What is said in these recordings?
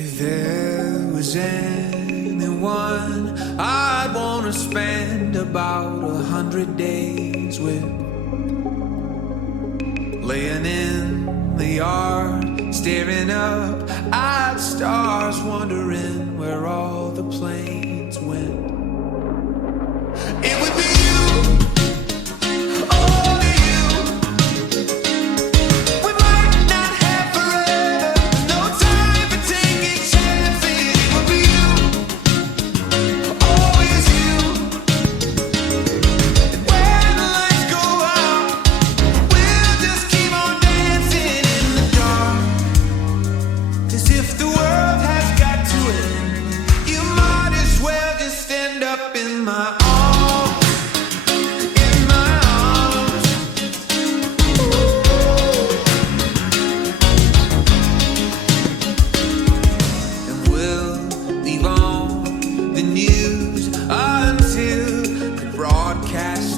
If there was anyone I'd wanna spend about 100 days with, laying in the yard, staring up at stars, wondering where all the planes went, it would be you.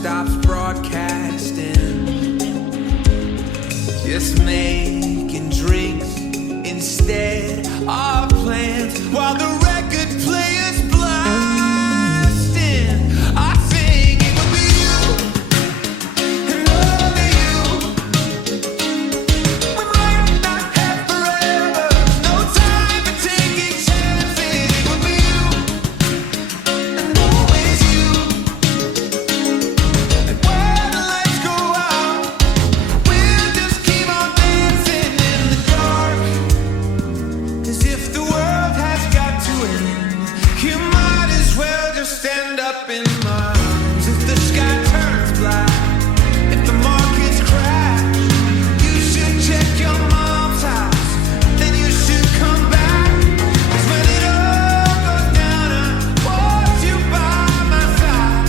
Stops broadcasting, just making drinks instead of plans while the record player's blasting. I think it would be you and only you. We might not have forever, no time for taking chances. It would be you and always you. In my arms, if the sky turns black, if the markets crash, you should check your mom's house, then you should come back. 'Cause when it all goes down, I want you by my side.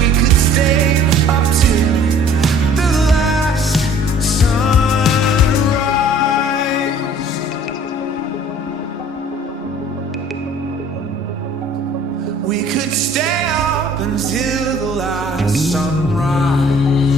We could stay up till the last sunrise. We could stay up until the last sunrise.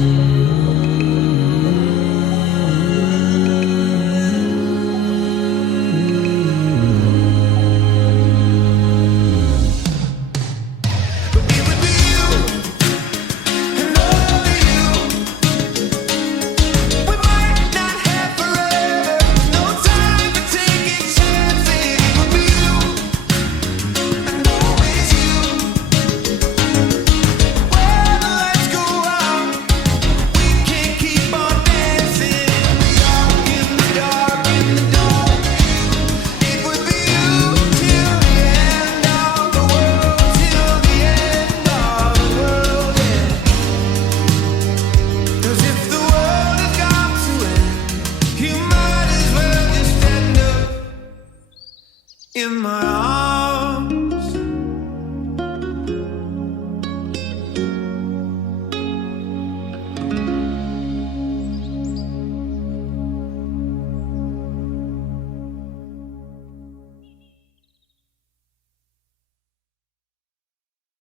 In my arms.